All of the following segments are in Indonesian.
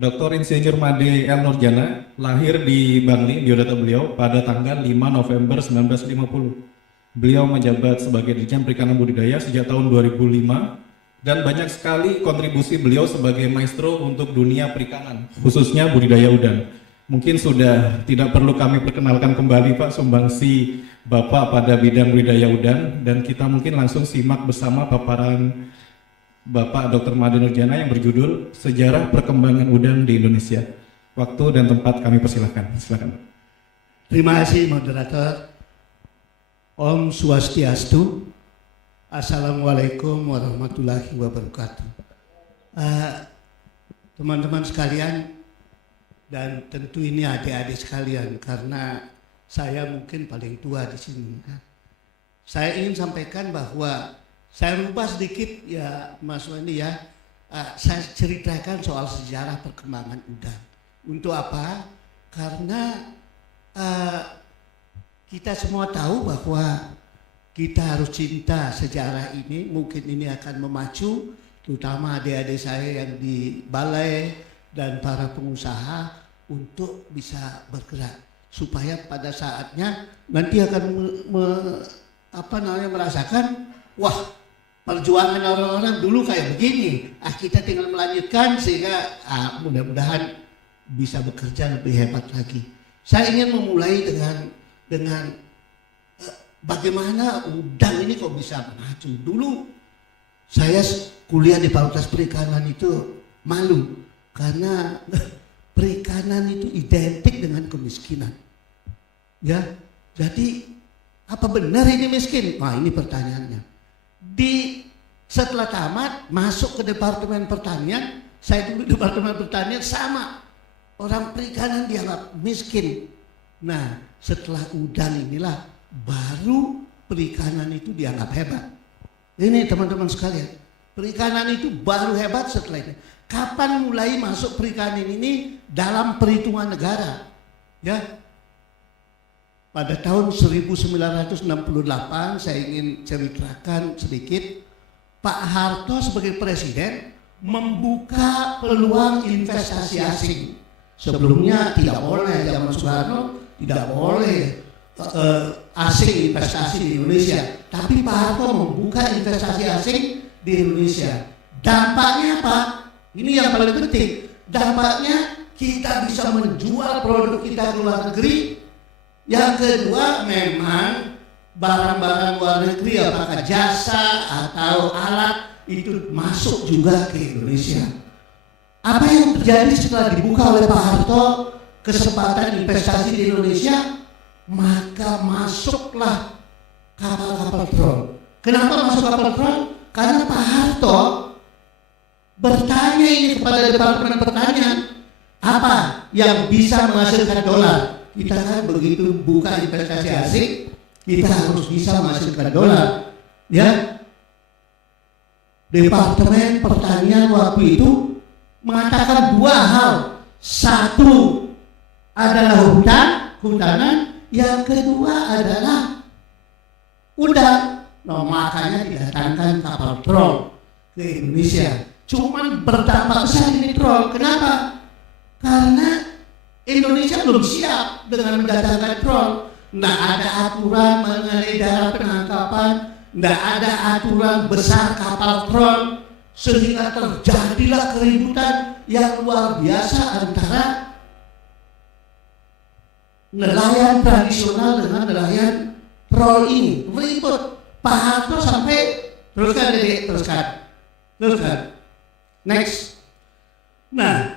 Dr. Insinyur Made El Nurjana lahir di Bangli, biodata beliau pada tanggal 5 November 1950. Beliau menjabat sebagai Dirjen Perikanan Budidaya sejak tahun 2005 dan banyak sekali kontribusi beliau sebagai maestro untuk dunia perikanan, khususnya budidaya udang. Mungkin sudah tidak perlu kami perkenalkan kembali Pak sumbangsi Bapak pada bidang budidaya udang, dan kita mungkin langsung simak bersama paparan Bapak Dr. Made Nurjana yang berjudul Sejarah Perkembangan Udang di Indonesia. Waktu dan tempat kami persilahkan. Silakan. Terima kasih moderator. Om Swastiastu. Assalamualaikum warahmatullahi wabarakatuh. Teman-teman sekalian, dan tentu ini adik-adik sekalian karena saya mungkin paling tua di sini. Saya ingin sampaikan bahwa saya rubah sedikit ya Mas Wendy ya, saya ceritakan soal sejarah perkembangan udang. Untuk apa? Karena kita semua tahu bahwa kita harus cinta sejarah ini, mungkin ini akan memacu terutama adik-adik saya yang di balai dan para pengusaha untuk bisa bergerak supaya pada saatnya nanti akan merasakan wah, perjuangan orang-orang dulu kayak begini, kita tinggal melanjutkan sehingga mudah-mudahan bisa bekerja lebih hebat lagi. Saya ingin memulai dengan bagaimana udang ini kok bisa maju. Dulu saya kuliah di Fakultas Perikanan itu malu karena perikanan itu identik dengan kemiskinan. Ya, jadi apa benar ini miskin? Nah, ini pertanyaannya. Setelah tamat masuk ke Departemen Pertanian, saya dulu di Departemen Pertanian sama orang perikanan dianggap miskin. Nah, setelah udang inilah baru perikanan itu dianggap hebat. Ini teman-teman sekalian, perikanan itu baru hebat setelah itu. Kapan mulai masuk perikanan ini dalam perhitungan negara? Ya, pada tahun 1968 saya ingin ceritakan sedikit. Pak Harto sebagai presiden membuka peluang investasi asing. Sebelumnya tidak boleh, zaman Soekarno tidak boleh asing investasi di Indonesia. Tapi Pak Harto membuka investasi asing di Indonesia. Dampaknya apa? Ini yang paling penting. Dampaknya kita bisa menjual produk kita ke luar negeri. Yang kedua, memang barang-barang luar negeri apakah jasa atau alat itu masuk juga ke Indonesia. Apa yang terjadi setelah dibuka oleh Pak Harto kesempatan investasi di Indonesia? Maka masuklah kapal-kapal troll. Kenapa masuk kapal troll? Karena Pak Harto bertanya ini kepada Departemen Pertanian, apa yang bisa menghasilkan dolar? Kita kan begitu buka investasi asing, kita harus bisa menghasilkan dolar. Ya, Departemen Pertanian waktu itu mengatakan dua hal. Satu adalah hutanan, yang kedua adalah udang. Nah, makanya didatangkan kapal troll ke Indonesia. Cuman berdampak besar ini troll. Kenapa? Karena Indonesia belum siap dengan mendatangkan troll. Nggak ada aturan mengenai daerah penangkapan, nggak ada aturan besar kapal troll, sehingga terjadilah keributan yang luar biasa antara nelayan tradisional dengan nelayan troll ini. Ribut. Pak Harto sampai teruskan. Next. Nah,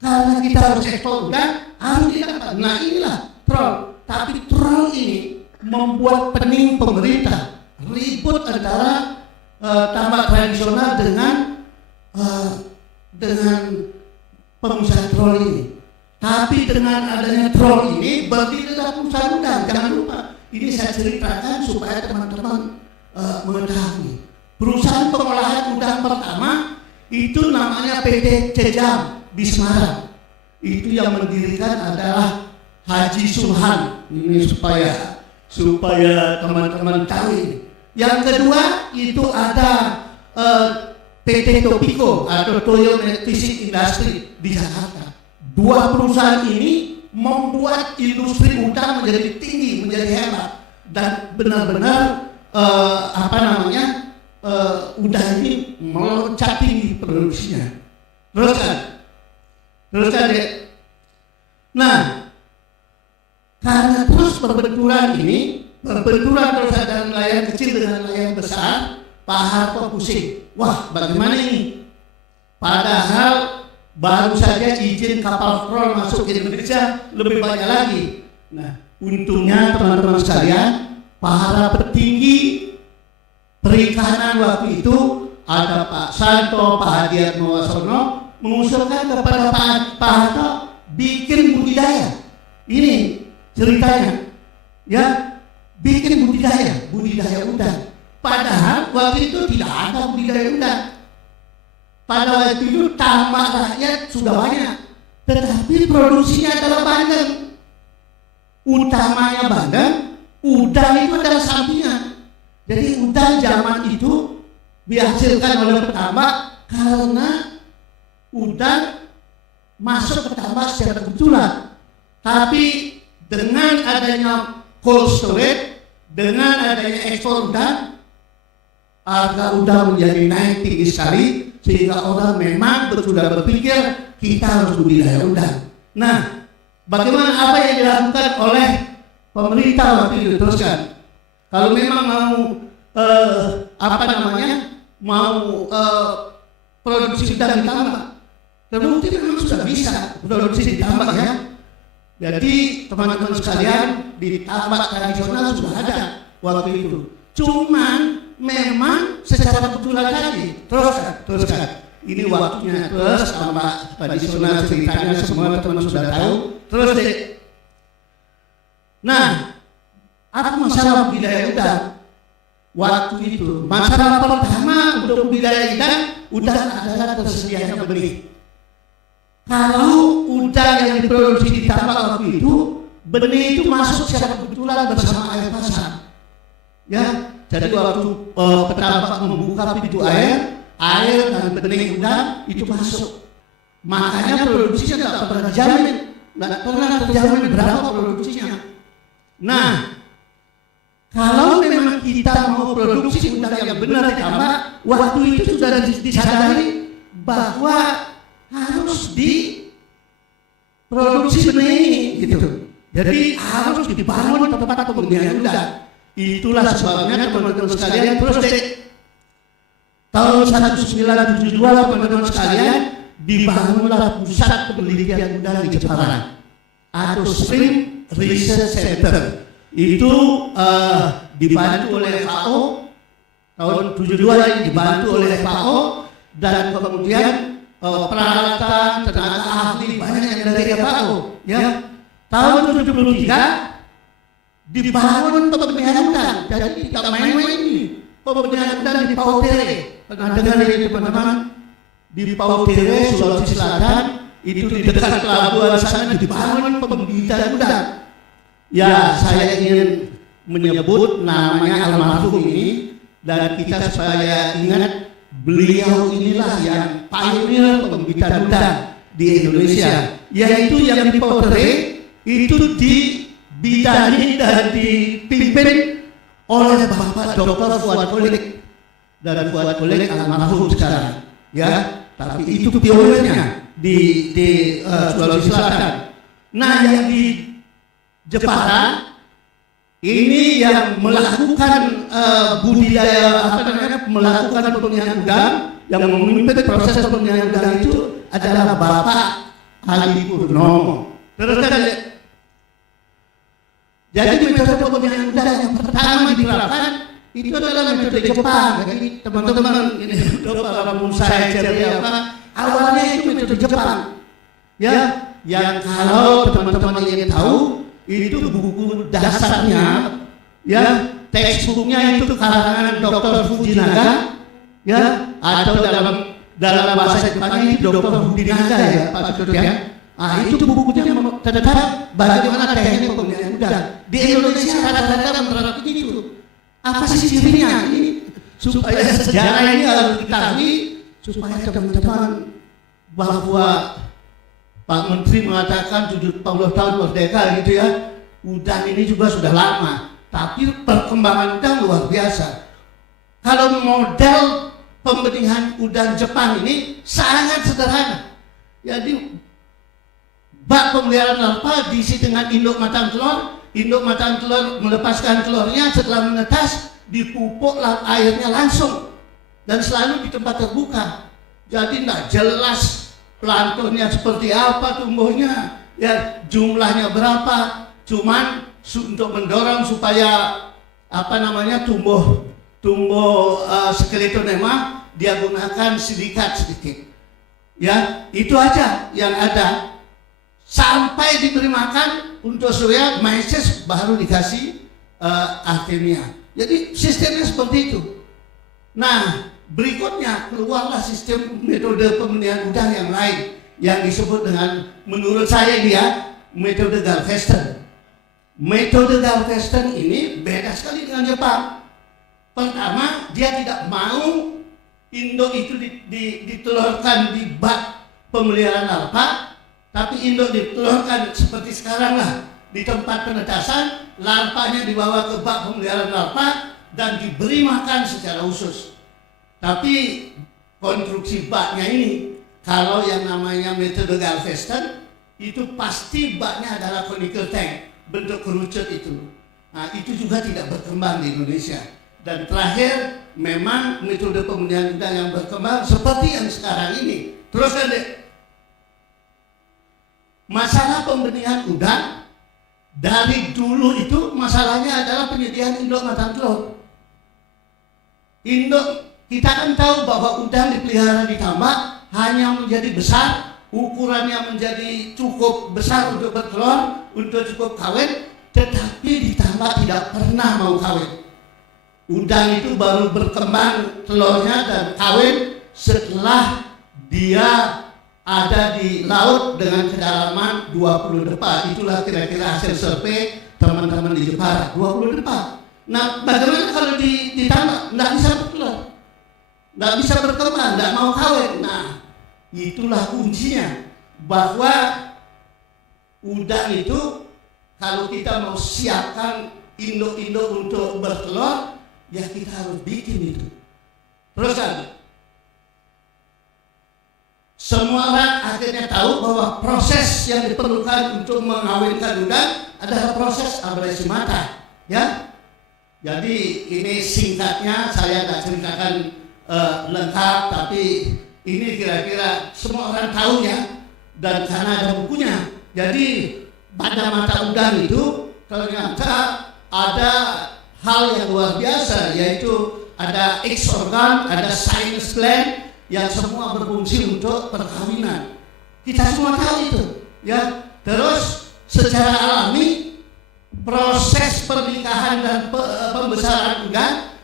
karena kita harus ekspor udang, harus ditangkap. Nah, inilah troll. Tapi troll ini membuat pening pemerintah. Ribut antara tambak tradisional dengan pengusaha troll ini. Tapi dengan adanya troll ini berdirilah perusahaan udang. Jangan lupa, ini saya ceritakan supaya teman-teman mengetahui. Perusahaan pengolahan udang pertama itu namanya PT Cejam di Semarang. Itu yang mendirikan adalah Haji Subhan. Ini supaya teman-teman tahu ini. Yang kedua itu ada PT Topiko atau Toyo Fisik Industri di Jakarta. Dua perusahaan ini membuat industri udang menjadi tinggi, menjadi hebat, dan benar-benar udang ini melonjak tinggi produksinya. Teruskan deh. Nah, karena terus berbenturan terus ada nelayan kecil dengan nelayan besar, Pak Harto pusing. Wah, bagaimana ini? Padahal baru saja izin kapal troll masuk ke Indonesia lebih banyak lagi. Nah, untungnya teman-teman sekalian, para petinggi perikanan waktu itu ada Pak Santo, Pak Hadiatmowasono mengusulkan kepada Pak Harto bikin budidaya. Ini ceritanya, ya, bikin budidaya udang. Padahal waktu itu tidak ada budidaya udang. Pada waktu itu tambak rakyat sudah banyak, tetapi produksinya adalah bandeng. Utamanya bandeng, udang itu adalah sampingan. Jadi udang zaman itu dihasilkan oleh petambak karena udang masuk ke tambak secara kebetulan. Tapi dengan adanya cold storage, dengan adanya ekspor udang, harga udang menjadi naik tinggi sekali, sehingga orang memang sudah berpikir kita harus budidaya udang. Nah, bagaimana apa yang dilakukan oleh pemerintah waktu itu? Teruskan. Kalau memang mau produksi udang ditambah, terbukti memang sudah bisa produksi ditambah, ya. Jadi teman-teman sekalian, di tambak tradisional sudah ada waktu itu. Cuman memang secara kebetulan tadi. Teruskan. Ini waktunya terus tambak tradisional, ceritanya semua teman sudah tahu. Terus deh. Nah, apa masalah budidaya udang waktu itu? Masalah pertama untuk budidaya udang adalah tersedianya benih. Kalau udang yang diproduksi di tambak waktu itu, benih itu masuk secara kebetulan bersama air pasang. Ya, jadi waktu petambak membuka pintu air dan benih udang itu masuk. Makanya produksinya tidak pernah terjamin berapa produksinya. Nah, kalau memang kita mau produksi udang yang benar di tambak, waktu itu sudah disadari bahwa harus diproduksi benih ini, gitu. Jadi harus dibangun tempat pembenihan udang. Itulah sebabnya teman-teman sekalian, terus tahun 1972 teman-teman sekalian dibangunlah pusat penelitian udang di Jepara atau Spring Research Center. Itu dibantu oleh FAO tahun 72, ini dibantu oleh FAO, dan kemudian peralatan, tenaga ahli banyak yang dari FAO, ya. Tahun 73 dibangun pembenihan udang. Jadi tidak main-main ini. Pembenihan udang di Pautere. Pernah dengar ini teman-teman? Di Pautere, Sulawesi Selatan, itu di dekat pelabuhan sana dibangun pembenihan udang. Ya, saya ingin menyebut namanya almarhum ini, dan kita supaya ingat beliau inilah yang pionir pembibitan udang di Indonesia, yaitu yang di Pautere itu dibidani dan dipimpin oleh Bapak Dr. Fuad Kolik, dan Fuad Kolik almarhum sekarang, ya. Tapi itu pionirnya di Sulawesi Selatan. Nah, yang di Jepara ini yang melakukan budidaya melakukan pembenihan udang, yang memimpin proses pembenihan udang itu adalah Bapak Ali Purnomo. Jadi metode pembenihan udang yang pertama diterapkan itu adalah metode Jepang. Jadi teman-teman ini walaupun saya ceria awalnya itu metode Jepang, ya. Yang kalau teman-teman ingin tahu, itu buku dasarnya, ya, textbooknya itu karangan Dr. Fujinaga, ya, atau dalam bahasa Jepangnya itu Dr. Fujinaga, ya, Pak Dr. ya. Itu bukunya tentang bagaimana teknik pembenihan udang. Di Indonesia rata-rata menerapkan itu. Apa sih cirinya ini? Supaya sejarah ini harus diketahui, supaya teman-teman bahwa Pak Menteri mengatakan 70 tahun merdeka gitu ya, udang ini juga sudah lama, tapi perkembangan udang luar biasa. Kalau model pembenihan udang Jepang ini sangat sederhana. Jadi bak pemeliharaan larva diisi dengan induk matang telur. Induk matang telur melepaskan telurnya, setelah menetas dipupuk airnya langsung dan selalu di tempat terbuka. Jadi tidak jelas planktonnya seperti apa tumbuhnya, ya jumlahnya berapa. Cuman untuk mendorong supaya tumbuh skeletonema, dia gunakan silikat sedikit. Ya, itu aja yang ada. Sampai diberi makan untuk soya, meses baru dikasih artemia. Jadi sistemnya seperti itu. Nah, berikutnya keluarlah sistem metode pembenihan udang yang lain yang disebut dengan, menurut saya dia, metode Galveston. Metode Galveston ini beda sekali dengan Jepang. Pertama, dia tidak mau induk itu ditelurkan di bak pemeliharaan larva, tapi induk ditelurkan seperti sekarang lah, di tempat penetasan, larvanya dibawa ke bak pemeliharaan larva dan diberi makan secara khusus. Tapi konstruksi baknya ini, kalau yang namanya metode Galveston, itu pasti baknya adalah conical tank, bentuk kerucut itu. Nah, itu juga tidak berkembang di Indonesia. Dan terakhir, memang metode pembenihan udang yang berkembang seperti yang sekarang ini. Teruskan deh. Masalah pembenihan udang dari dulu itu masalahnya adalah penyediaan induk matang telur. Induk, kita kan tahu bahwa udang dipelihara di tambak hanya menjadi besar, ukurannya menjadi cukup besar untuk bertelur, untuk cukup kawin, tetapi di tambak tidak pernah mau kawin. Udang itu baru berkembang telurnya dan kawin setelah dia ada di laut dengan kedalaman 20 depa. Itulah kira-kira hasil survei teman-teman di Jepara, 20 depa. Nah, bagaimana kalau ditambak? Nggak bisa bertelur, nggak bisa berkembang, nggak mau kawin. Nah, itulah kuncinya, bahwa udang itu kalau kita mau siapkan induk-induk untuk bertelur, ya kita harus bikin itu. Terus kan, semua orang akhirnya tahu bahwa proses yang diperlukan untuk mengawinkan udang adalah proses abrasi mata, ya. Jadi ini singkatnya, saya tidak ceritakan lengkap, tapi ini kira-kira semua orang tahu ya, dan karena ada bukunya. Jadi pada mata udang itu ternyata ada hal yang luar biasa, yaitu ada X organ, ada sinus gland yang semua berfungsi untuk perkawinan. Kita semua tahu itu, ya. Terus secara alami proses pernikahan dan pembesaran udang,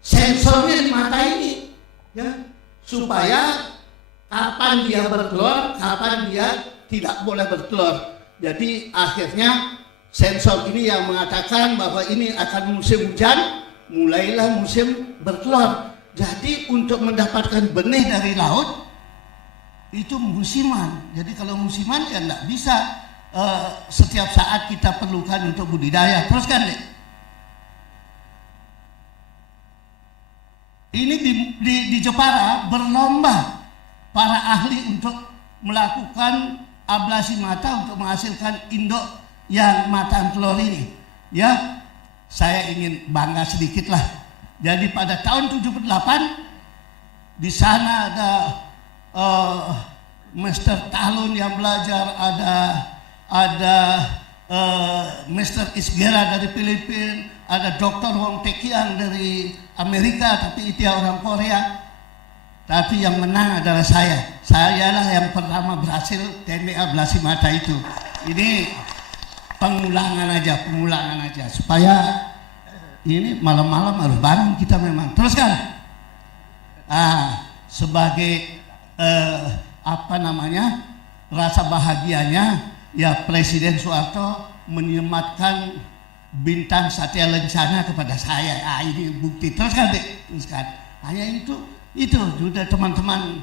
sensornya di mata ini, ya, supaya kapan dia bertelur, kapan dia tidak boleh bertelur. Jadi akhirnya sensor ini yang mengatakan bahwa ini akan musim hujan, mulailah musim bertelur. Jadi untuk mendapatkan benih dari laut itu musiman. Jadi kalau musiman ya tidak bisa setiap saat kita perlukan untuk budidaya. Teruskan deh. Ini di Jepara berlomba para ahli untuk melakukan ablasi mata untuk menghasilkan induk yang matang telur ini. Ya, saya ingin bangga sedikit lah. Jadi pada tahun 78 di sana ada Mr. Talun yang belajar, ada Mr. Isgera dari Filipina, ada Dr. Wong Tekiang dari Amerika, tapi itu orang Korea. Tapi yang menang adalah saya. Sayalah yang pertama berhasil teknik ablasi mata itu. Ini pengulangan aja supaya ini malam-malam harus bangun kita memang. Teruskan. Sebagai rasa bahagianya, ya Presiden Soeharto menyematkan bintang Satya Lencana kepada saya. Ini bukti. Teruskan. Hanya itu Itu sudah teman-teman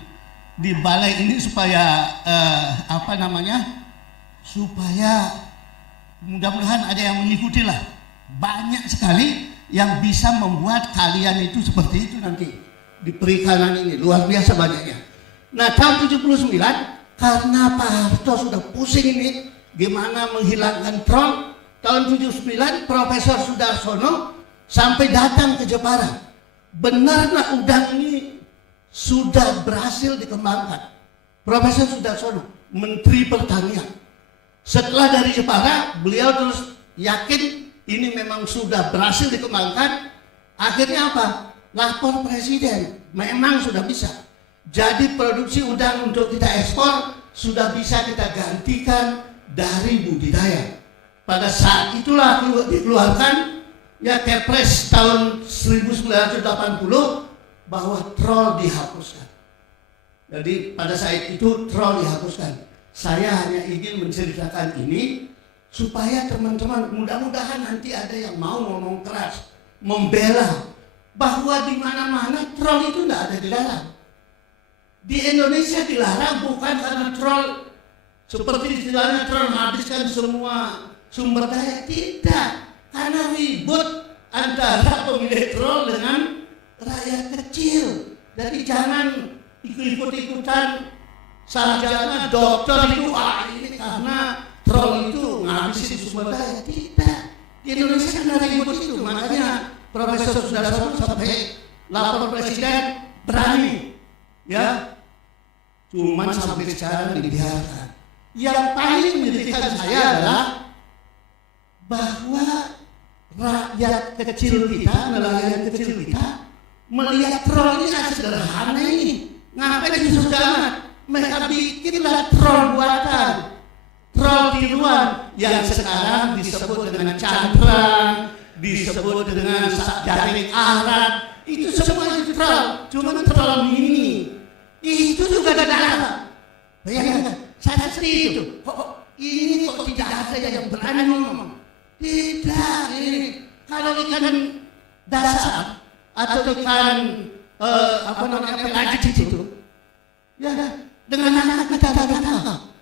di balai ini supaya supaya mudah-mudahan ada yang mengikuti lah. Banyak sekali yang bisa membuat kalian itu seperti itu nanti di perikanan ini, luar biasa banyaknya. Nah tahun 79 karena Pak Harto sudah pusing ini gimana menghilangkan troll, tahun 79 Profesor Sudarsono sampai datang ke Jepara. Benarlah udang ini sudah berhasil dikembangkan. Profesor Sudarsono, Menteri Pertanian. Setelah dari Jepara, beliau terus yakin ini memang sudah berhasil dikembangkan. Akhirnya apa? Lapor Presiden, memang sudah bisa. Jadi produksi udang untuk kita ekspor sudah bisa kita gantikan dari budidaya. Pada saat itulah dikeluarkan ya Kepres tahun 1980 bahwa troll dihapuskan. Jadi pada saat itu troll dihapuskan. Saya hanya ingin menceritakan ini supaya teman-teman mudah-mudahan nanti ada yang mau ngomong keras, membela bahwa di mana-mana troll itu tidak ada dilarang. Di Indonesia dilarang bukan karena troll seperti istilahnya troll menghabiskan semua sumber daya, tidak, karena ribut antara pemilik troll dengan rakyat kecil. Jadi jangan ikut-ikutan sarjana dokter itu ini karena troll itu ngabisin sumber daya, tidak. Di Indonesia kan ada ribut itu, makanya Profesor Sudarsono sampai lapor Presiden berani, ya. Cuman sampai sekarang dibiarkan. Yang paling menyedihkan saya adalah bahwa rakyat kecil kita, nelayan kecil kita melihat troll ini sederhana ini. Ngapain susah amat? Mereka bikinlah troll buatan, troll tiruan yang sekarang disebut dengan cantrang, disebut dengan jaring arat. Itu semua itu troll, cuma troll mini. Itu juga dilarang. Bayangkan, saya sedih itu. Kok ini kok tidak ada yang berani ngomong? Tidak, ini kalau ikan dasar atau ikan pelagis itu, ya dengan anak kita tangkap,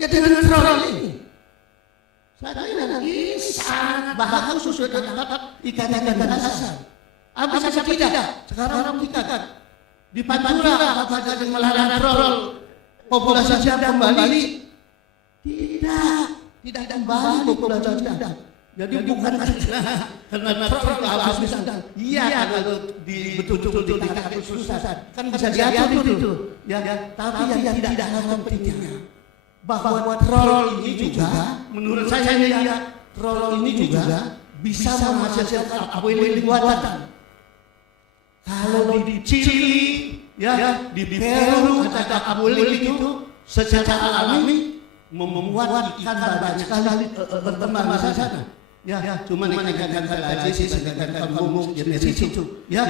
ya dengan troll ini. Saya ini sangat bagus sudah dapat ikan-ikan dasar. Apa saja tidak? Sekarang tidak. Di Pantura apakah ada melarang troll populasi udang kembali? Tidak kembali populasi udang. Jadi bukan karena troll habis udang. Iya, kalau betul-betul ditangkap susah kan bisa diatur itu. Ya, tapi yang tidak ada pentingnya bahwa troll ini juga menurut saya ya troll ini juga bisa menghasilkan APW buatan. Kalau di Chili, ya di Peru ada APW itu secara alami membuat ikan banyak sekali berkembang di sana. Ya, cuma ikan pelagis, ikan mumung jenis itu. Ya.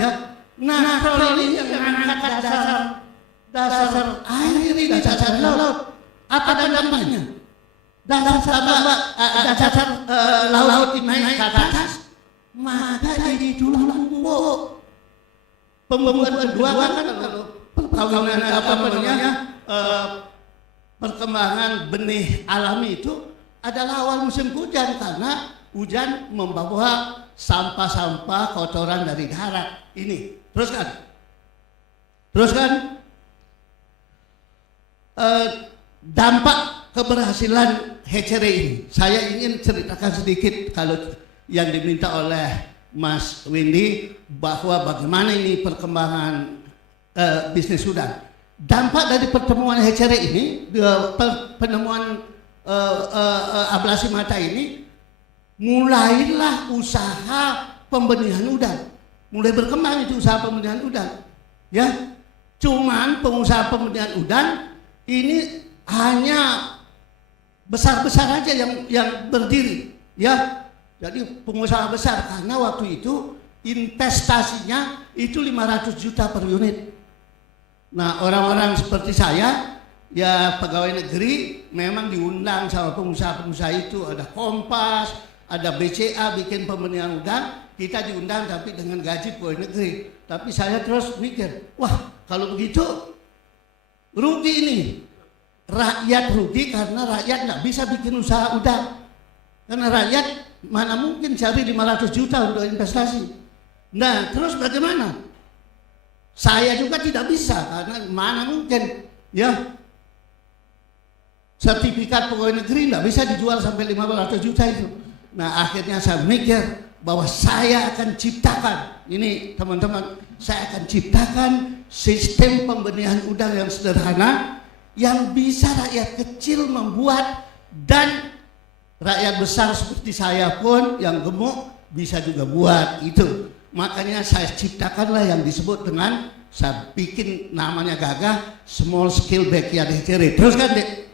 Nah, troll ini yang mengangkat dasar air ini, dasar laut. Apa dampaknya? Dasar laut naik ke atas, maka jadi tulang lumpur. Pembuatan kedua kan perkawinan perkembangan benih alami itu adalah awal musim hujan karena hujan membawa sampah-sampah kotoran dari darat ini. Teruskan. Dampak keberhasilan hatchery ini saya ingin ceritakan sedikit kalau yang diminta oleh Mas Windy bahwa bagaimana ini perkembangan bisnis udang. Dampak dari pertemuan hatchery ini, penemuan ablasi mata ini, mulailah usaha pembenihan udang. Mulai berkembang itu usaha pembenihan udang. Ya, cuman pengusaha pembenihan udang ini hanya besar-besar aja yang berdiri, ya. Jadi pengusaha besar karena waktu itu investasinya itu 500 juta per unit. Nah, orang-orang seperti saya, ya pegawai negeri memang diundang sama pengusaha-pengusaha itu. Ada Kompas, ada BCA bikin pembenihan udang. kita diundang tapi dengan gaji pegawai negeri. Tapi saya terus mikir, wah kalau begitu rugi ini. Rakyat rugi karena rakyat nggak bisa bikin usaha udang. Karena rakyat mana mungkin cari 500 juta untuk investasi. Nah terus bagaimana? Saya juga tidak bisa karena mana mungkin ya sertifikat pegawai negeri nggak bisa dijual sampai 500 juta itu. Nah akhirnya saya mikir bahwa saya akan ciptakan, ini teman-teman, saya akan ciptakan sistem pembenihan udang yang sederhana yang bisa rakyat kecil membuat dan rakyat besar seperti saya pun yang gemuk bisa juga buat itu. Makanya saya ciptakanlah yang disebut dengan, saya bikin namanya gagah small scale backyard hatchery. Terus kan dek,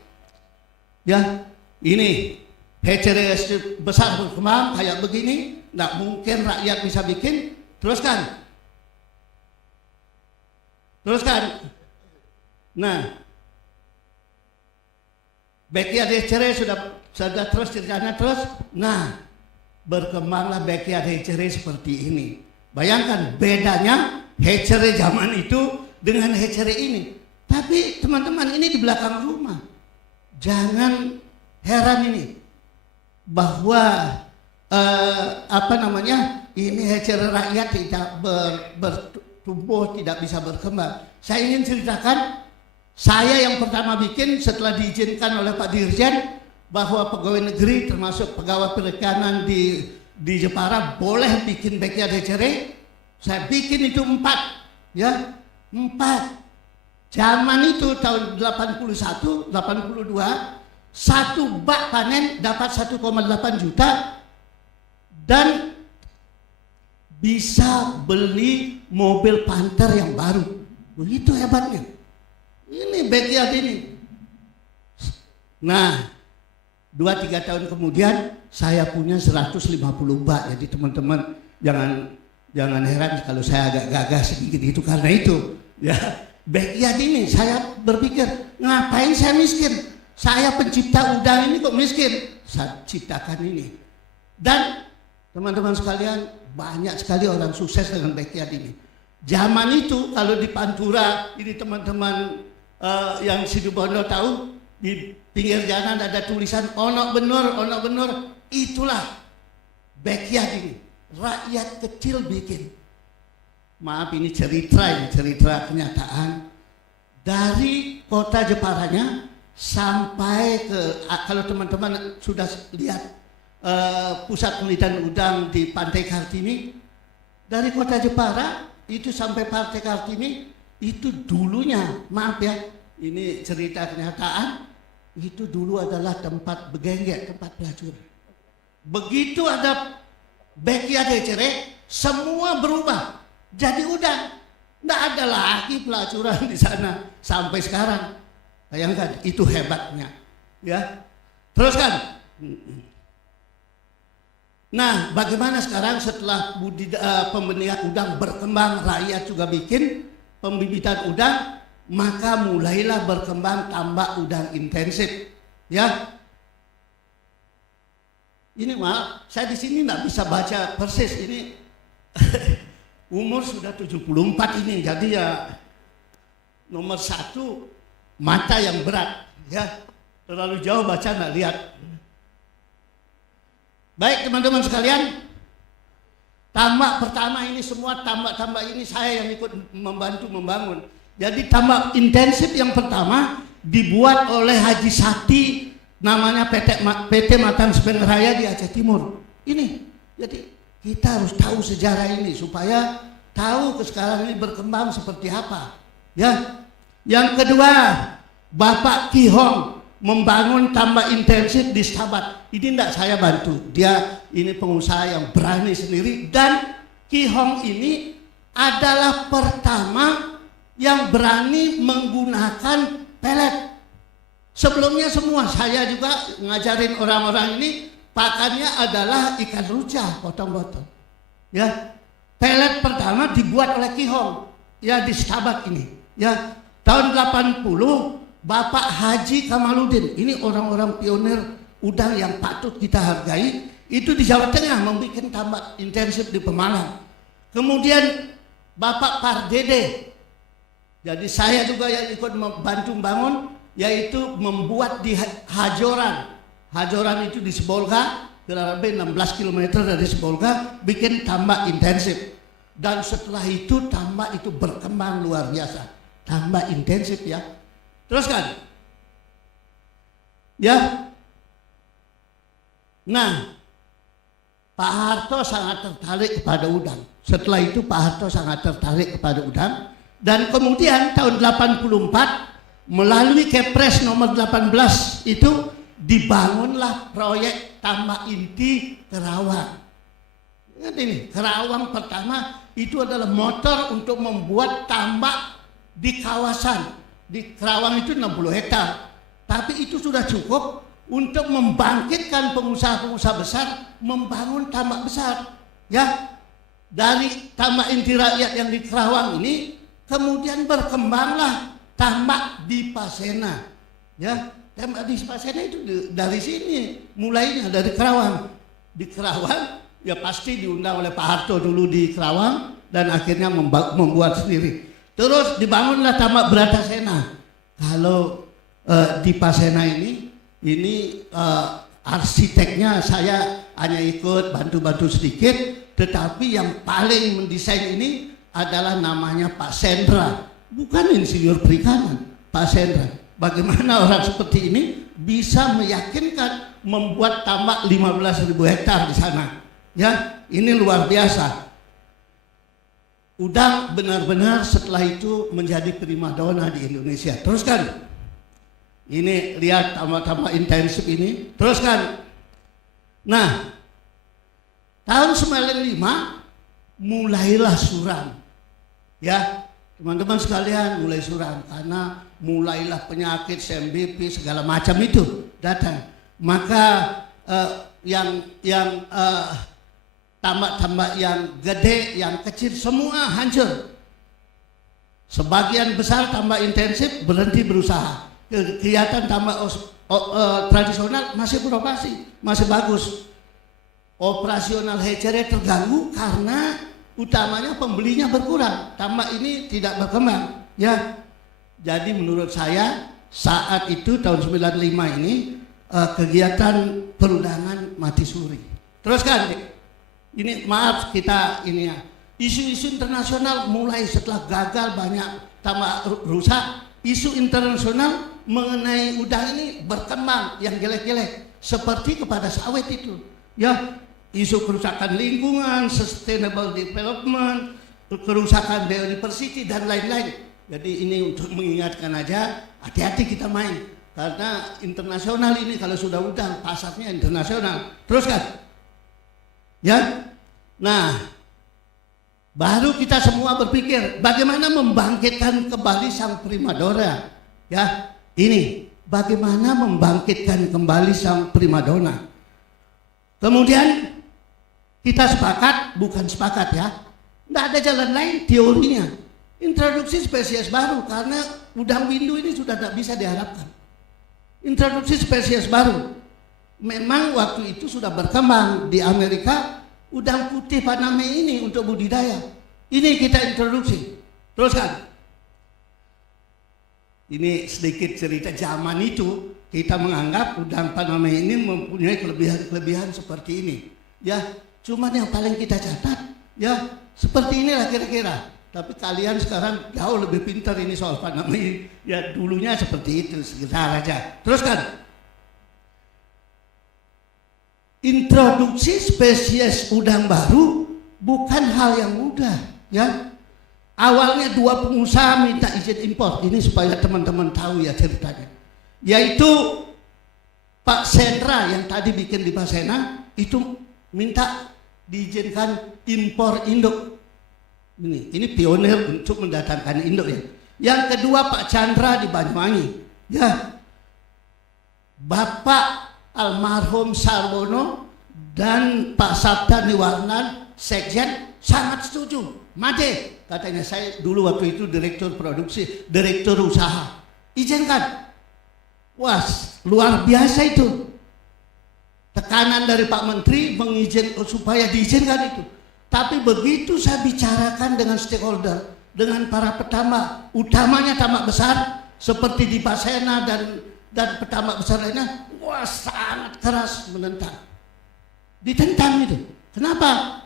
ya ini hatchery besar berkembang kayak begini, nggak mungkin rakyat bisa bikin. Teruskan. Nah, backyard hatchery sudah terus ceritanya terus. Nah, berkembanglah backyard hatchery seperti ini. Bayangkan bedanya hatchery zaman itu dengan hatchery ini. Tapi teman-teman ini di belakang rumah. Jangan heran ini bahwa ini hatchery rakyat tidak bertumbuh, tidak bisa berkembang. Saya ingin ceritakan, saya yang pertama bikin setelah diizinkan oleh Pak Dirjen bahwa pegawai negeri termasuk pegawai perikanan di Jepara boleh bikin backyard hatchery. Saya bikin itu 4. Zaman itu tahun 81, 82, satu bak panen dapat 1,8 juta dan bisa beli mobil Panther yang baru. Begitu hebatnya. Ini backyard ini. Nah, 2-3 tahun kemudian saya punya 150 bak. Jadi teman-teman jangan heran kalau saya agak gagah sedikit itu karena itu. Ya, backyard ini saya berpikir, ngapain saya miskin? Saya pencipta udang ini kok miskin? Saya ciptakan ini. Dan teman-teman sekalian, banyak sekali orang sukses dengan backyard ini. Zaman itu kalau di Pantura, ini teman-teman yang Situbondo tahu, di pinggir jalan ada tulisan onok benur, itulah backyard ini. Rakyat kecil bikin. Maaf ini cerita kenyataan. Dari kota Jeparanya sampai ke, kalau teman-teman sudah lihat pusat penelitian udang di Pantai Kartini, dari kota Jepara itu sampai Pantai Kartini itu dulunya, maaf ya, ini cerita kenyataan, itu dulu adalah tempat begenggek, tempat pelacuran. Begitu ada backyard hatchery, semua berubah jadi udang. Nggak ada lagi pelacuran di sana sampai sekarang. Bayangkan, itu hebatnya. Ya, teruskan. Nah, bagaimana sekarang setelah pembenihan udang berkembang, rakyat juga bikin pembibitan udang, maka mulailah berkembang tambak udang intensif. Ya, ini maaf, saya di sini nggak bisa baca persis ini. Umur sudah 74 ini, jadi ya nomor 1 mata yang berat, ya terlalu jauh baca nggak lihat. Baik teman-teman sekalian, tambak pertama ini semua tambak-tambak ini saya yang ikut membantu membangun. Jadi tambak intensif yang pertama dibuat oleh Haji Sakti, namanya PT Matan Speng Raya di Aceh Timur. Ini, jadi kita harus tahu sejarah ini supaya tahu ke sekarang ini berkembang seperti apa. Ya, yang kedua, Bapak Ki Hong membangun tambak intensif di Stabat. Ini tidak saya bantu. Dia ini pengusaha yang berani sendiri, dan Ki Hong ini adalah pertama yang berani menggunakan pelet. Sebelumnya semua saya juga ngajarin orang-orang ini pakannya adalah ikan ruca potong-potong. Ya, pelet pertama dibuat oleh Ki Hong ya di Stabat ini. Ya, tahun 80 Bapak Haji Kamaludin, ini orang-orang pionir udang yang patut kita hargai. itu di Jawa Tengah membuat tambak intensif di Pemalang. Kemudian Bapak Pardede, jadi saya juga yang ikut membantu bangun, yaitu membuat di Hajoran. Hajoran itu di Sibolga, kurang lebih 16 km dari Sibolga, bikin tambak intensif. Dan setelah itu tambak itu berkembang luar biasa. Tambak intensif ya. Teruskan. Ya. Nah, Pak Harto sangat tertarik kepada udang. Setelah itu Pak Harto sangat tertarik kepada udang. Dan kemudian tahun 84 melalui Kepres nomor 18 itu dibangunlah proyek tambak inti Kerawang. Ingat ini, Kerawang pertama itu adalah motor untuk membuat tambak di kawasan. Di Kerawang itu 60 hektar. Tapi itu sudah cukup untuk membangkitkan pengusaha-pengusaha besar membangun tambak besar. Ya, dari tambak inti rakyat yang di Kerawang ini kemudian berkembanglah tambak di Pasena. Ya, tambak di Pasena itu dari sini mulainya, dari Kerawang. Di Kerawang ya pasti diundang oleh Pak Harto dulu di Kerawang dan akhirnya membuat sendiri. Terus dibangunlah tambak Bratasena. Kalau di Pasena ini arsiteknya saya hanya ikut bantu-bantu sedikit, tetapi yang paling mendesain ini adalah namanya Pak Sendra, bukan insinyur perikanan, Pak Sendra. Bagaimana orang seperti ini bisa meyakinkan membuat tambak 15.000 hektar di sana? Ya, ini luar biasa. Udang benar-benar setelah itu menjadi primadona di Indonesia. Teruskan. Ini lihat tambak-tambak intensif ini. Teruskan. Nah, tahun 95 mulailah suram. Ya, teman-teman sekalian, mulai suram karena mulailah penyakit CMBP segala macam itu datang. Maka tambak-tambak yang gede, yang kecil semua hancur. Sebagian besar tambak intensif berhenti berusaha. Kegiatan tambak tradisional masih beroperasi, masih bagus. Operasional hatchery terganggu karena utamanya pembelinya berkurang. Tambak ini tidak berkembang, ya. Jadi menurut saya saat itu tahun 95 ini kegiatan perundangan mati suri. Teruskan. Ini maaf kita ini ya. Isu-isu internasional mulai setelah gagal banyak tambak rusak, isu internasional mengenai udang ini berkembang yang jelek-jelek seperti kepada sawit itu. Ya, isu kerusakan lingkungan, sustainable development, kerusakan biodiversity dan lain-lain. Jadi ini untuk mengingatkan aja, hati-hati kita main karena internasional ini kalau sudah udang pasarnya internasional. Teruskan. Ya. Nah, baru kita semua berpikir bagaimana membangkitkan kembali sang primadona. Ya, ini bagaimana membangkitkan kembali sang primadona. Kemudian kita sepakat, bukan sepakat ya, tidak ada jalan lain teorinya. Introduksi spesies baru karena udang windu ini sudah tidak bisa diharapkan. Introduksi spesies baru. Memang waktu itu sudah berkembang di Amerika udang putih Paname ini untuk budidaya. Ini kita introduksi. Teruskan. Ini sedikit cerita zaman itu, kita menganggap udang Paname ini mempunyai kelebihan-kelebihan seperti ini. Ya, cuman yang paling kita catat, ya seperti inilah kira-kira. Tapi kalian sekarang jauh lebih pintar ini soal Paname. Ya dulunya seperti itu, sekitar aja. Teruskan. Introduksi spesies udang baru bukan hal yang mudah, ya. Awalnya dua pengusaha minta izin impor, ini supaya teman-teman tahu ya ceritanya. Yaitu Pak Sendra yang tadi bikin di Pasena itu minta diizinkan impor induk. Ini pionir untuk mendatangkan induk ya. Yang kedua Pak Chandra di Banyuwangi, ya. Bapak almarhum Sarwono dan Pak Sabta Niwarnan Sekjen sangat setuju. Made, katanya saya dulu waktu itu direktur produksi, direktur usaha. Izinkan. Wah, luar biasa itu. tekanan dari Pak Menteri supaya diizinkan itu. Tapi begitu saya bicarakan dengan stakeholder, dengan para petambak, utamanya tambak besar seperti di Basena dan petambak besar lainnya, wah sangat keras menentang. Ditentang itu. Kenapa?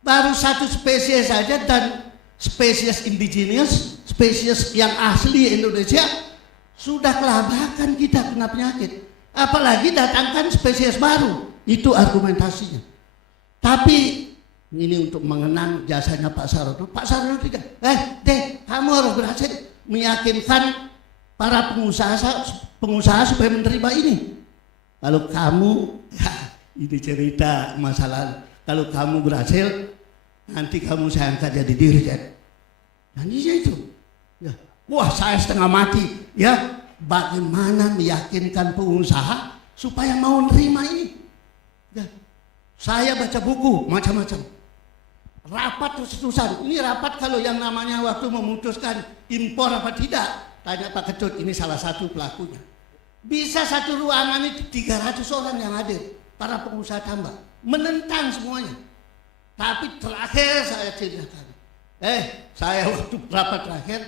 Baru satu spesies saja dan spesies indigenous, spesies yang asli Indonesia sudah kelabakan kita kena penyakit. Apalagi datangkan spesies baru. Itu argumentasinya. Tapi ini untuk mengenang jasanya Pak Sarono. Pak Sarono tidak. Kamu harus berhasil meyakinkan para pengusaha supaya menerima ini. Kalau kamu, ini cerita masa lalu. Kalau kamu berhasil, nanti kamu saya angkat jadi dirjen. Dan itu. Ya. Wah, saya setengah mati. Ya, bagaimana meyakinkan pengusaha supaya mau nerima ini? Ya. Saya baca buku macam-macam. Rapat terus-terusan. Ini rapat kalau yang namanya waktu memutuskan impor apa tidak. Tanya Pak Ketut, ini salah satu pelakunya. Bisa satu ruangan itu 300 orang yang hadir. Para pengusaha tambak. Menentang semuanya. Tapi terakhir saya ceritakan. Saya waktu rapat terakhir,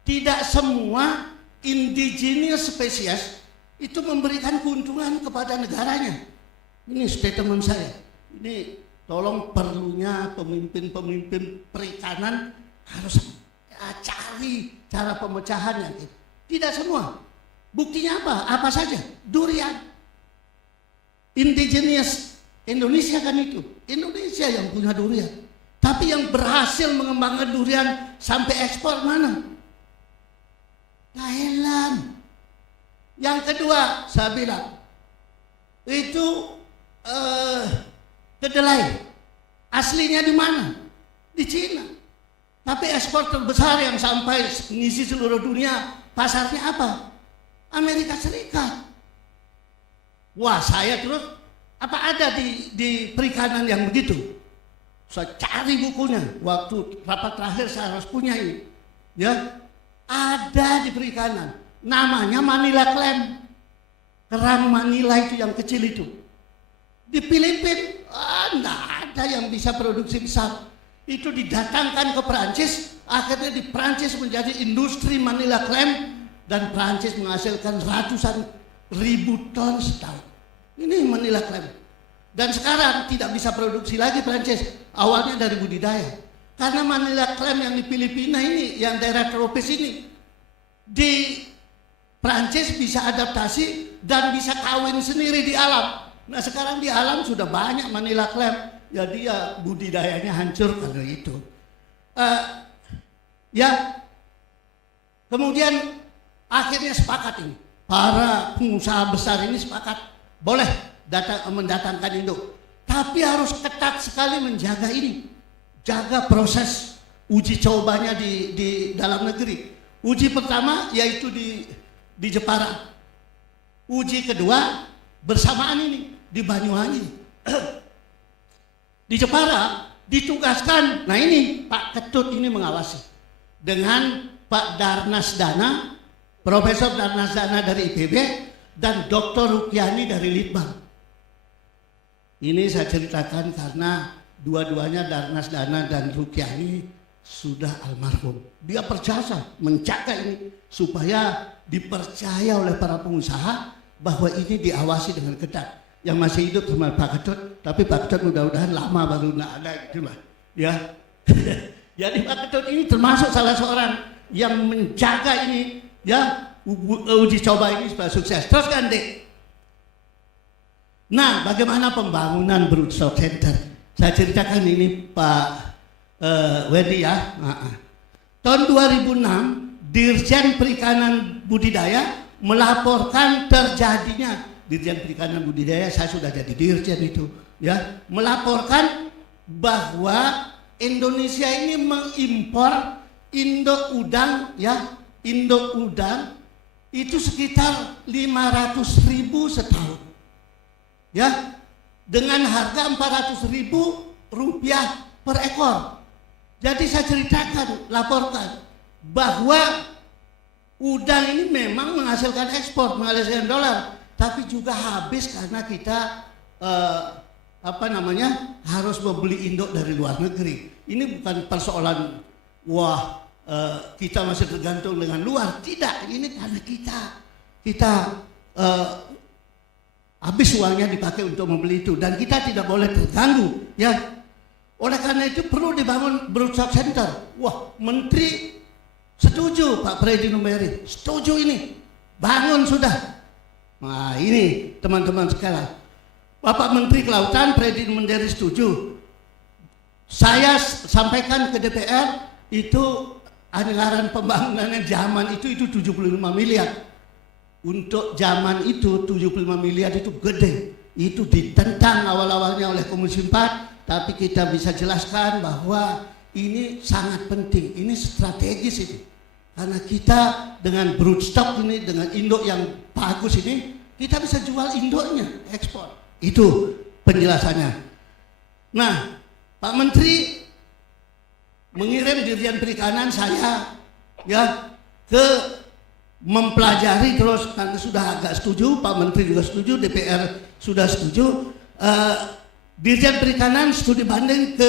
tidak semua indigenous spesies itu memberikan keuntungan kepada negaranya. Ini statement saya. Ini tolong perlunya pemimpin-pemimpin perikanan harus cari cara pemecahannya. Tidak semua. Buktinya apa? Apa saja? Durian. Indigenous Indonesia kan itu. Indonesia yang punya durian. Tapi yang berhasil mengembangkan durian sampai ekspor mana? Thailand. Yang kedua saya bilang itu kedelai. Aslinya di mana? Di Cina. Tapi ekspor terbesar yang sampai mengisi seluruh dunia, pasarnya apa? Amerika Serikat. Wah, saya terus apa ada di perikanan yang begitu? Saya cari bukunya. Waktu rapat terakhir saya harus punya ini. Ya, ada di perikanan. Namanya Manila Clam. Kerang Manila itu yang kecil itu. Di Filipina, enggak ada yang bisa produksi besar. Itu didatangkan ke Perancis. Akhirnya di Perancis menjadi industri Manila Clam. Dan Perancis menghasilkan ratusan ribu ton setahun. Ini Manila Clam. Dan sekarang tidak bisa produksi lagi Perancis. Awalnya dari budidaya. Karena Manila Clam yang di Filipina ini, yang daerah tropis ini, di Perancis bisa adaptasi dan bisa kawin sendiri di alam. Nah sekarang di alam sudah banyak Manila Clam. Jadi ya budidayanya hancur karena itu. Kemudian akhirnya sepakat ini. Para pengusaha besar ini sepakat. Boleh mendatangkan induk. Tapi harus ketat sekali menjaga ini. Jaga proses uji cobanya di dalam negeri. Uji pertama yaitu di Jepara. Uji kedua bersamaan ini di Banyuwangi. Di Jepara ditugaskan, nah ini Pak Ketut ini mengawasi dengan Pak Darnas Dana, Profesor Darnas Dana dari IPB dan Dr. Rukiani dari Litbang. Ini saya ceritakan karena dua-duanya Darnas Dana dan Rukiani sudah almarhum. Dia berjasa menjaga ini supaya dipercaya oleh para pengusaha bahwa ini diawasi dengan ketat. Yang masih hidup sama Pak Ketut, tapi Pak Ketut mudah-mudahan lama baru nggak ada gitu lah. Ya, jadi Pak Ketut ini termasuk salah seorang yang menjaga ini, ya uji coba ini supaya sukses. Terus kan Dek. Nah, bagaimana pembangunan Broodstock Center? Saya ceritakan ini Pak Wedi ya. Tahun 2006, Dirjen Perikanan Budidaya melaporkan terjadinya. Dirjen Perikanan Budidaya, saya sudah jadi dirjen itu, ya, melaporkan bahwa Indonesia ini mengimpor induk udang, ya, induk udang itu sekitar 500.000 setahun, ya, dengan harga 400.000 rupiah per ekor. Jadi saya ceritakan, laporkan bahwa udang ini memang menghasilkan ekspor, menghasilkan dolar. Tapi juga habis karena kita apa namanya, harus membeli induk dari luar negeri. Ini bukan persoalan kita masih tergantung dengan luar, tidak. Ini karena kita habis uangnya dipakai untuk membeli itu, dan kita tidak boleh terganggu, ya. Oleh karena itu perlu dibangun broadcast center. Wah, Menteri setuju, Pak Freddy Numberi setuju, ini bangun sudah. Nah ini teman-teman sekalian, Bapak Menteri Kelautan Freddy Numberi setuju. Saya sampaikan ke DPR, itu anggaran pembangunan zaman itu 75 miliar. Untuk zaman itu 75 miliar itu gede. Itu ditentang awal-awalnya oleh Komisi 4. Tapi kita bisa jelaskan bahwa ini sangat penting, ini strategis ini. Karena kita dengan broodstock ini, dengan induk yang bagus ini, kita bisa jual induknya, ekspor. Itu penjelasannya. Nah, Pak Menteri mengirim Dirjen Perikanan saya, ya, ke mempelajari terus, karena sudah agak setuju, Pak Menteri juga setuju, DPR sudah setuju. Dirjen Perikanan studi banding ke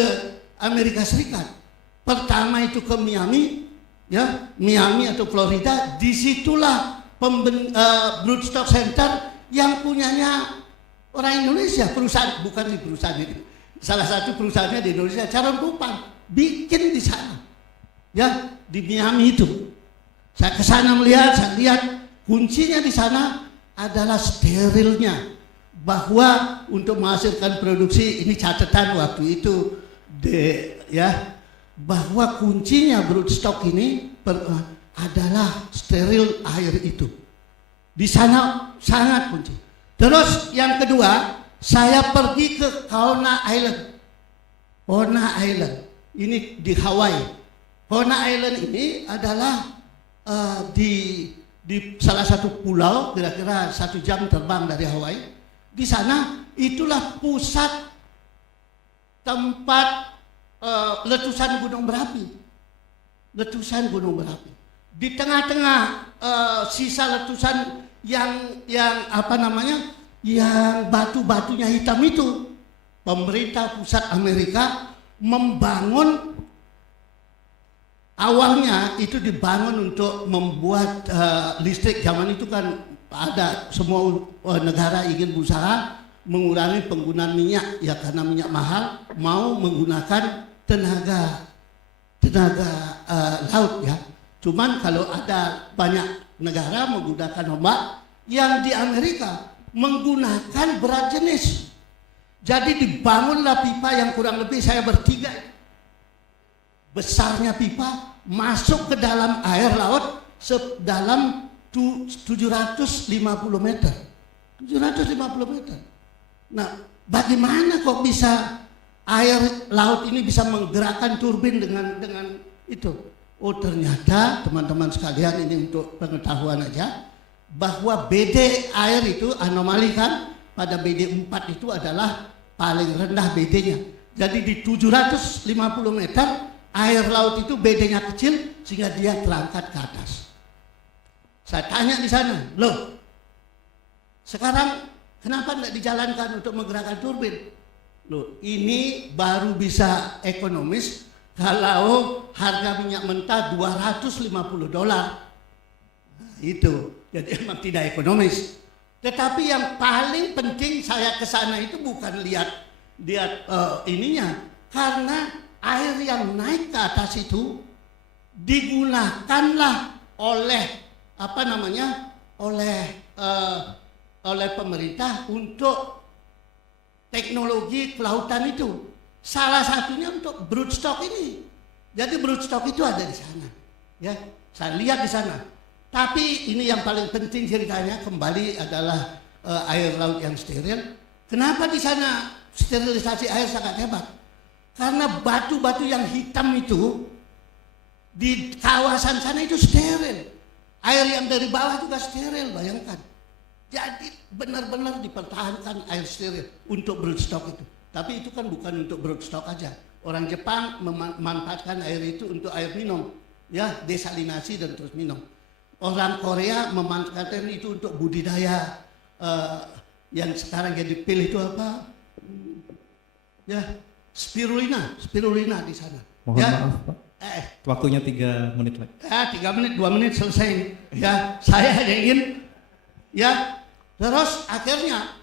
Amerika Serikat. Pertama itu ke Miami, ya, Miami atau Florida. Disitulah broodstock center yang punyanya orang Indonesia, perusahaan, bukan di perusahaan ini, salah satu perusahaannya di Indonesia, Charon Kupang, bikin di sana, ya, di Miami itu. Saya ke sana melihat, saya lihat kuncinya di sana adalah sterilnya. Bahwa untuk menghasilkan produksi, ini catatan waktu itu, ya, bahwa kuncinya broodstock ini adalah steril air itu. Di sana sangat kunci. Terus yang kedua, saya pergi ke Kona Island. Kona Island ini di Hawaii. Kona Island ini adalah di salah satu pulau, kira-kira 1 jam terbang dari Hawaii. Di sana itulah pusat tempat letusan gunung berapi. Letusan gunung berapi. Di tengah-tengah sisa letusan yang apa namanya, yang batu-batunya hitam itu, pemerintah pusat Amerika membangun, awalnya itu dibangun untuk membuat listrik. Zaman itu kan ada semua negara ingin berusaha mengurangi penggunaan minyak, ya, karena minyak mahal, mau menggunakan tenaga laut, ya. Cuman kalau ada banyak negara menggunakan ombak, yang di Amerika menggunakan berat jenis. Jadi dibangunlah pipa yang kurang lebih saya bertiga besarnya pipa, masuk ke dalam air laut sedalam 750 meter. 750 meter. Nah, bagaimana kok bisa air laut ini bisa menggerakkan turbin dengan itu? Oh, ternyata teman-teman sekalian, ini untuk pengetahuan aja, bahwa BD air itu anomali kan, pada BD 4 itu adalah paling rendah BD-nya. Jadi di 750 meter air laut itu BD-nya kecil sehingga dia terangkat ke atas. Saya tanya di sana, loh, sekarang kenapa tidak dijalankan untuk menggerakkan turbin? Loh, ini baru bisa ekonomis kalau harga minyak mentah $250. Nah, itu, jadi emang tidak ekonomis. Tetapi yang paling penting saya ke sana itu bukan lihat ininya, karena air yang naik ke atas itu digunakanlah oleh oleh pemerintah untuk teknologi kelautan itu. Salah satunya untuk broodstock ini. Jadi broodstock itu ada di sana, ya. Saya lihat di sana. Tapi ini yang paling penting ceritanya kembali adalah air laut yang steril. Kenapa di sana sterilisasi air sangat hebat? Karena batu-batu yang hitam itu di kawasan sana itu steril. Air yang dari bawah juga steril, bayangkan. Jadi benar-benar dipertahankan air steril untuk broodstock itu. Tapi itu kan bukan untuk broodstock aja. Orang Jepang memanfaatkan air itu untuk air minum, ya, desalinasi dan terus minum. Orang Korea memanfaatkan itu untuk budidaya Yang sekarang jadi pil itu apa? Ya, spirulina di sana. Mohon Ya. maaf Pak. Waktunya 3 menit lagi. 3 menit, 2 menit selesai. Ya, saya hanya ingin, ya, terus akhirnya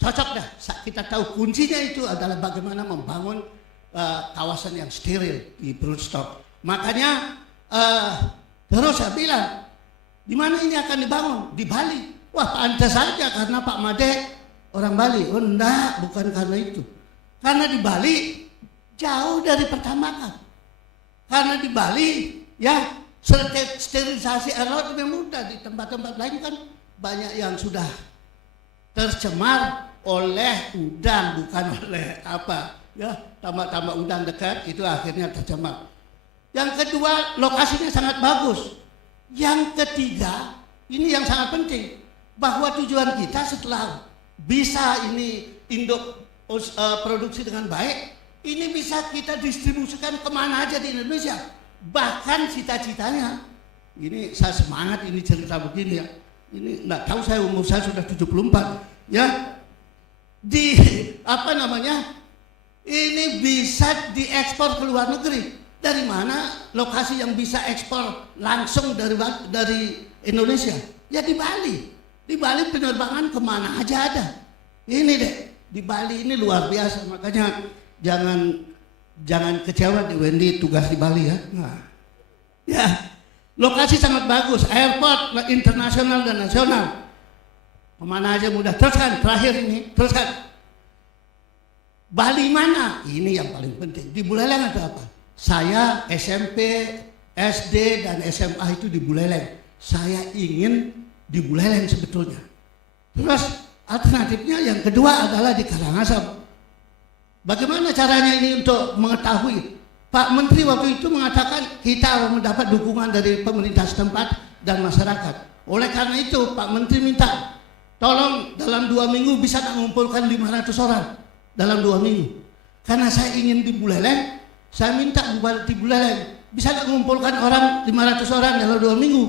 cocok dah. Kita tahu kuncinya itu adalah bagaimana membangun kawasan yang steril di Broodstock. Makanya terus saya bilang, di mana ini akan dibangun? Di Bali. Wah, pantas saja karena Pak Made orang Bali. Oh enggak, bukan karena itu. Karena di Bali jauh dari pertamakan. Karena di Bali ya sterilisasi air laut lebih mudah. Di tempat-tempat lain kan banyak yang sudah tercemar oleh udang, bukan oleh apa ya, tambak-tambak udang dekat itu akhirnya tercemar. Yang kedua, lokasinya sangat bagus. Yang ketiga, ini yang sangat penting, bahwa tujuan kita setelah bisa ini induk produksi dengan baik, ini bisa kita distribusikan kemana aja di Indonesia. Bahkan cita-citanya, ini saya semangat ini cerita begini ya. Ini enggak tahu, saya umur saya sudah 74 ya. Di apa namanya? Ini bisa diekspor ke luar negeri. Dari mana lokasi yang bisa ekspor langsung dari Indonesia? Ya di Bali. Di Bali penerbangan kemana aja ada. Ini deh, di Bali ini luar biasa. Makanya jangan kecewa di Wendy tugas di Bali ya. Nah, ya, lokasi sangat bagus, airport internasional dan nasional. Kemana aja mudah. Teruskan, terakhir ini, teruskan. Bali mana? Ini yang paling penting. Di Buleleng ada apa? Saya SMP, SD dan SMA itu di Buleleng. Saya ingin di Buleleng sebetulnya. Terus alternatifnya yang kedua adalah di Karangasem. Bagaimana caranya ini untuk mengetahui? Pak Menteri waktu itu mengatakan kita mendapat dukungan dari pemerintah setempat dan masyarakat. Oleh karena itu Pak Menteri minta tolong dalam 2 minggu bisa mengumpulkan 500 orang dalam 2 minggu. Karena saya ingin di Buleleng, saya minta Bupati Buleleng bisa mengumpulkan orang 500 orang dalam 2 minggu.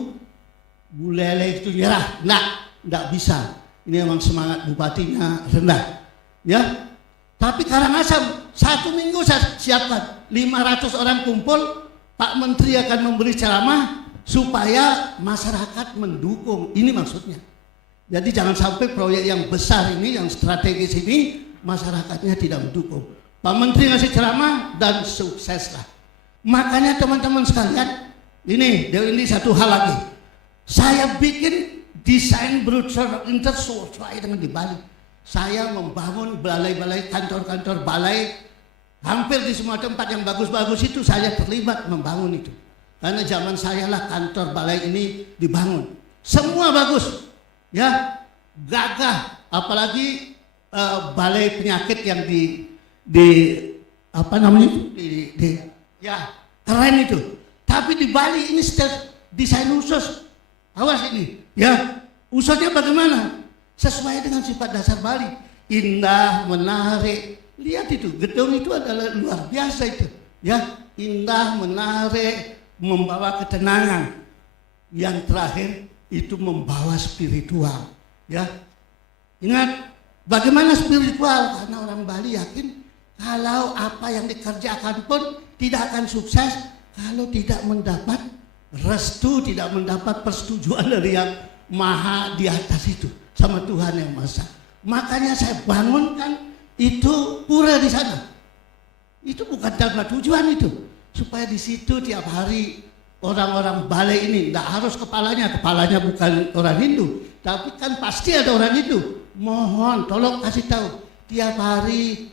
Buleleng itu nyerah, enggak bisa. Ini memang semangat bupatinya rendah. Ya. Tapi Karangasem 1 minggu saya siapkan 500 orang kumpul, Pak Menteri akan memberi ceramah supaya masyarakat mendukung. Ini maksudnya. Jadi jangan sampai proyek yang besar ini, yang strategis ini masyarakatnya tidak mendukung. Pak Menteri ngasih ceramah dan sukseslah. Makanya teman-teman sekalian, ini satu hal lagi. Saya bikin desain Broodstock sesuai dengan di Bali. Saya membangun balai-balai, kantor-kantor balai hampir di semua tempat yang bagus-bagus itu saya terlibat membangun itu. Karena zaman saya lah kantor balai ini dibangun. Semua bagus. Ya, gagah, apalagi balai penyakit yang di apa namanya itu? Ya, keren itu. Tapi di Bali ini desain khusus. Awas ini, ya. Khususnya bagaimana? Sesuai dengan sifat dasar Bali, indah, menarik. Lihat itu, gedung itu adalah luar biasa itu, ya, indah, menarik, membawa ketenangan. Yang terakhir itu membawa spiritual, ya. Ingat, bagaimana spiritual? Karena orang Bali yakin kalau apa yang dikerjakan pun tidak akan sukses kalau tidak mendapat restu, tidak mendapat persetujuan dari yang maha di atas itu, sama Tuhan yang Maha Esa. Makanya saya bangunkan itu pura di sana. Itu bukan tanpa tujuan itu, supaya di situ tiap hari orang-orang balai ini, tidak harus kepalanya bukan orang Hindu, tapi kan pasti ada orang Hindu. Mohon, tolong kasih tahu tiap hari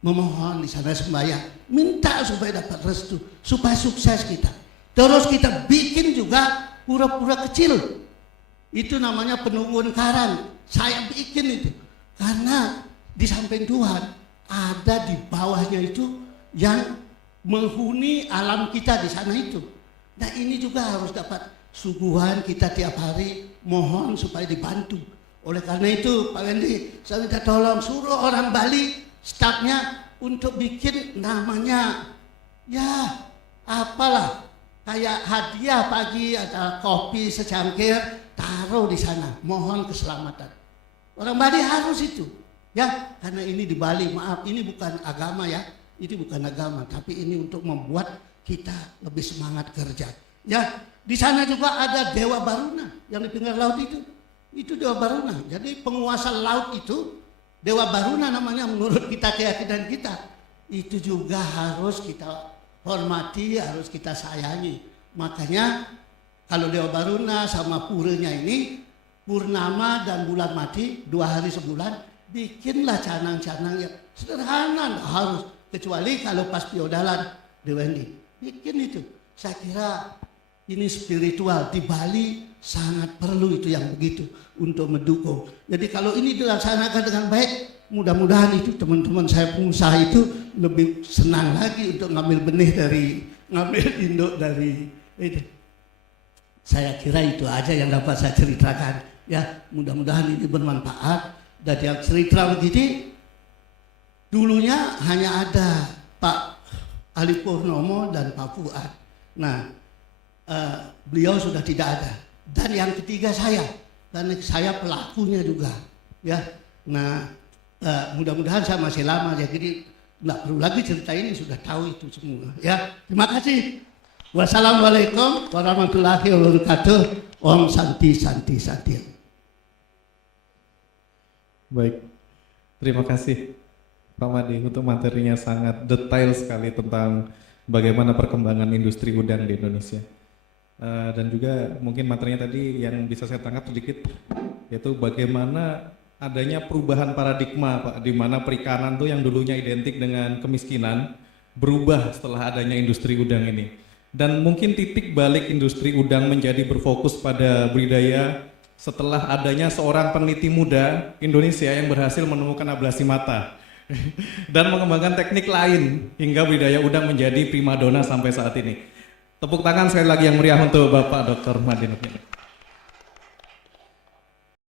memohon di sana sembahyang, minta supaya dapat restu, supaya sukses kita. Terus kita bikin juga pura-pura kecil. Itu namanya penunggun karang. Saya bikin itu karena di samping Tuhan ada di bawahnya itu yang menghuni alam kita di sana itu. Nah ini juga harus dapat suguhan kita tiap hari, mohon supaya dibantu. Oleh karena itu Pak Wendy, saya minta tolong suruh orang Bali stafnya untuk bikin namanya ya apalah, kayak hadiah pagi ada kopi secangkir taruh di sana, mohon keselamatan. Orang Bali harus itu, ya, karena ini di Bali, maaf, ini bukan agama ya, ini bukan agama, tapi ini untuk membuat kita lebih semangat kerja. Ya, di sana juga ada Dewa Baruna yang di pinggir laut itu Dewa Baruna. Jadi penguasa laut itu Dewa Baruna namanya menurut kita, keyakinan kita. Itu juga harus kita hormati, harus kita sayangi. Makanya kalau Dewa Baruna sama puranya ini, purnama dan bulan mati 2 hari sebulan, bikinlah canang-canang yang sederhana, harus, kecuali kalau pas piodalan Dewendi bikin itu. Saya kira ini spiritual di Bali sangat perlu itu yang begitu untuk mendukung. Jadi kalau ini dilaksanakan dengan baik, mudah-mudahan itu teman-teman saya pengusaha itu lebih senang lagi untuk ngambil benih ngambil induk dari itu. Saya kira itu aja yang dapat saya ceritakan. Ya, mudah-mudahan ini bermanfaat. Dan yang cerita begini, dulunya hanya ada Pak Ali Purnomo dan Pak Fuad. Nah, beliau sudah tidak ada. Dan yang ketiga saya, karena saya pelakunya juga. Ya, nah, mudah-mudahan saya masih lama ya, jadi nggak perlu lagi cerita ini, sudah tahu itu semua. Ya, terima kasih. Wassalamualaikum warahmatullahi wabarakatuh. Om Santi Santi Santi. Baik, terima kasih Pak Made untuk materinya sangat detail sekali tentang bagaimana perkembangan industri udang di Indonesia. Dan juga mungkin materinya tadi yang bisa saya tangkap sedikit, yaitu bagaimana adanya perubahan paradigma Pak, di mana perikanan tuh yang dulunya identik dengan kemiskinan berubah setelah adanya industri udang ini. Dan mungkin titik balik industri udang menjadi berfokus pada budidaya setelah adanya seorang peneliti muda Indonesia yang berhasil menemukan ablasi mata dan mengembangkan teknik lain hingga budidaya udang menjadi primadona sampai saat ini. Tepuk tangan sekali lagi yang meriah untuk Bapak Dr. Made Nurmini.